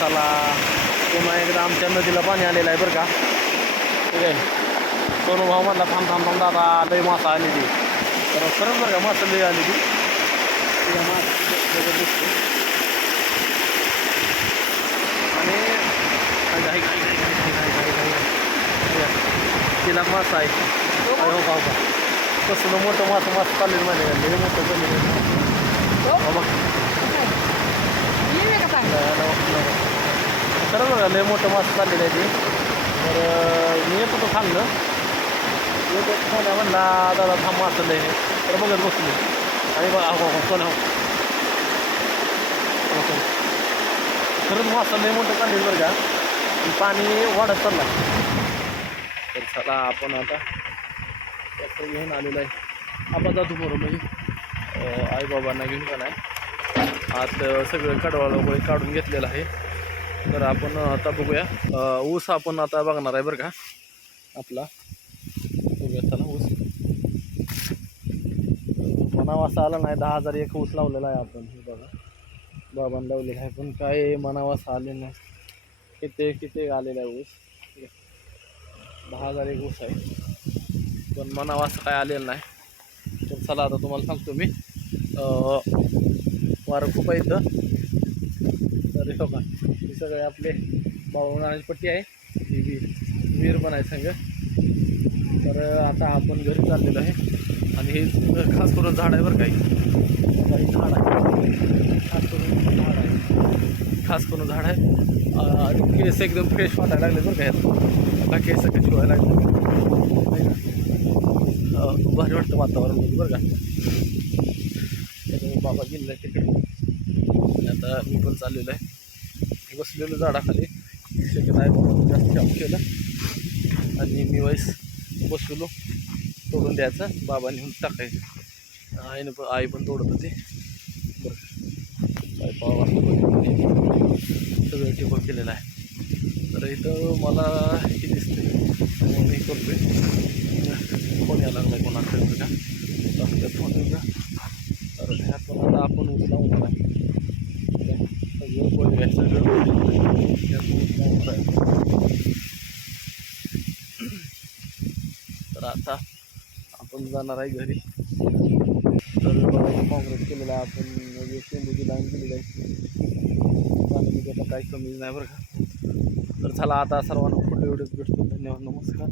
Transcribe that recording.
पावसाला पुन्हा एकदा आमच्या नदीला पाणी आलेलं आहे बरं का. ठीक आहे. सोनू भाऊ म्हटला थांब थांब थांब दादा लय मासा आली ती. तर खरंच बरं का मासा लय आली ती. आणि तिला मासा आहे. कसं कसलं मोठं मासा मासा चाललेलं माझ्या मोठं चाललेलं बघा लय मोठं मासं चाललेलं आहे ते. तर मी येत होतो थांबलं येत होतो सोन्या म्हणला दादा थांब मासं लय तर बघत बसलो. आणि बघा हो हो, हो सोन्या हो. हो, हो. खरंच मासं लय मोठं चाललेलं बरं का. पाणी वाढत चालला. तर चला आपण आता ट्रॅक्टर घेऊन आलेलो आहे. आपण जातो बरोबर म्हणजे. आई बाबांना घेऊन का नाही आत सगळं कडवाळ वगैरे काढून घेतलेलं आहे. तर आपण आता बघूया. ऊस आपण आता बघणार आहे बरं का. आपला. बघूया चला ऊस. मनावा असा आला नाही दहा हजार एक ऊस लावलेला आहे आपण. बघा. बाबांनी लावलेला आहे पण काय मनावा असं आले नाही. किती किती आलेला आहे ऊस? दहा हजार एक ऊस आहे. पण मनावास असं काय आलेलं नाही. तर चला आता तुम्हाला सांगतो मी. वारं खूप आहे इथं. तर हे बघा हे सगळे आपले बावणाची पट्टी आहे. ही वीर विहीर पण आहे संग तर आता आपण घरी चाललेलो आहे. आणि हे खास करून झाड आहे बरं काही काही झाड आहे. खास करून झाड आहे. खास करून झाड आहे. आणि केस एकदम फ्रेश वाटायला लागले बरं का यात. आता केस कशी व्हायला लागले? नाही का? भारी वाटतं वातावरण बरं का. बाबा गेलेला तिकडे. आणि आता मी पण चाललेलो आहे. बसलेलो झाडाखाली. शक्य नाही बाबा जास्त काम केलं. आणि मी वाईस बसलो तोडून द्यायचं बाबा नेऊन टाकायचं. आईनं पण आई पण तोडत होती. बरं. काय पाव सगळं ठिबक केलेलं आहे. तर इथं मला हे दिसते म्हणून मी करतोय. फोन यायला लागला कोणाकडे बरं का फोन येऊ का तर ह्या पण आपण ऊस लावणार आहे सगळं पोळी आहे सगळं ह्यात ऊस लावणार आहे तर आता आपण जाणार आहे घरी. तर काँग्रेस केलेला आहे आपण म्हणजे शेंबूची लाईन केलेली आहे. पाणी आता काही कमी नाही बरं का. तर चला आता सर्वांना पुढे एवढेच भेटतो. धन्यवाद नमस्कार.